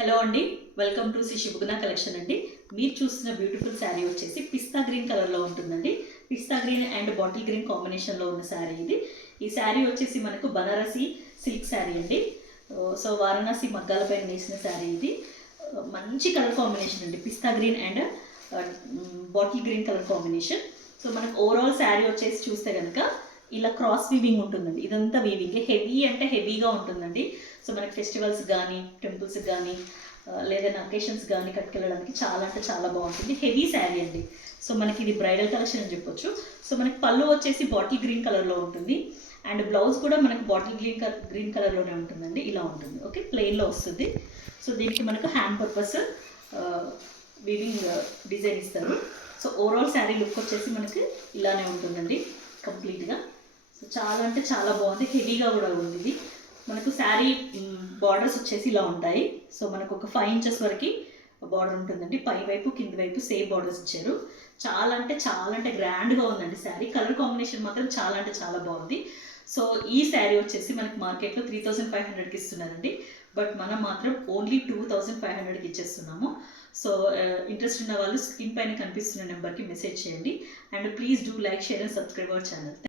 Hello అండి welcome to Shri Shubhaguna collection అండి. మీరు చూసిన బ్యూటిఫుల్ శారీ వచ్చేసి పిస్తా గ్రీన్ కలర్లో ఉంటుందండి. Pista green and bottle green కాంబినేషన్లో ఉన్న శారీ ఇది. ఈ శారీ వచ్చేసి మనకు బనారసి సిల్క్ శారీ అండి. సో వారణాసి మగ్గాలపై నేసిన వేసిన శారీ ఇది. మంచి కలర్ కాంబినేషన్ అండి. Pista green and bottle green colour combination. So మనకు ఓవరాల్ శారీ వచ్చేసి చూస్తే కనుక ఇలా క్రాస్ వీవింగ్ ఉంటుందండి. ఇదంతా వీవింగ్ హెవీ అంటే హెవీగా ఉంటుందండి. సో మనకి ఫెస్టివల్స్ కానీ టెంపుల్స్ కానీ లేదైనా అకేషన్స్ కానీ కట్టుకెళ్ళడానికి చాలా అంటే చాలా బాగుంటుంది. హెవీ శారీ అండి. సో మనకి ఇది బ్రైడల్ కలెక్షన్ అని చెప్పొచ్చు. సో మనకి పళ్ళు వచ్చేసి బాటిల్ గ్రీన్ కలర్లో ఉంటుంది. అండ్ బ్లౌజ్ కూడా మనకు బాటిల్ గ్రీన్ కలర్ గ్రీన్ కలర్లోనే ఉంటుందండి. ఇలా ఉంటుంది. ఓకే ప్లెయిన్లో వస్తుంది. సో దీనికి మనకు హ్యాండ్ పర్పస్ వీవింగ్ డిజైన్ ఇస్తారు. సో ఓవరాల్ శారీ లుక్ వచ్చేసి మనకి ఇలానే ఉంటుందండి. కంప్లీట్గా సో చాలా అంటే చాలా బాగుంది. హెవీగా కూడా ఉంది ఇది. మనకు శారీ బార్డర్స్ వచ్చేసి ఇలా ఉంటాయి. సో మనకు ఒక ఫైవ్ ఇంచెస్ వరకు బార్డర్ ఉంటుందండి. పై వైపు కింది వైపు సేమ్ బార్డర్స్ ఇచ్చారు. చాలా అంటే చాలా అంటే గ్రాండ్గా ఉందండి శారీ కలర్ కాంబినేషన్ మాత్రం చాలా అంటే చాలా బాగుంది. సో ఈ శారీ వచ్చేసి మనకి మార్కెట్లో త్రీ థౌసండ్ ఫైవ్ హండ్రెడ్కి ఇస్తున్నారండి. బట్ మనం మాత్రం ఓన్లీ టూ థౌసండ్ ఫైవ్ హండ్రెడ్కి ఇచ్చేస్తున్నాము. సో ఇంట్రెస్ట్ uh, ఉన్న వాళ్ళు స్క్రీన్ పైన కనిపిస్తున్న నెంబర్కి మెసేజ్ చేయండి. And please do like share and subscribe our channel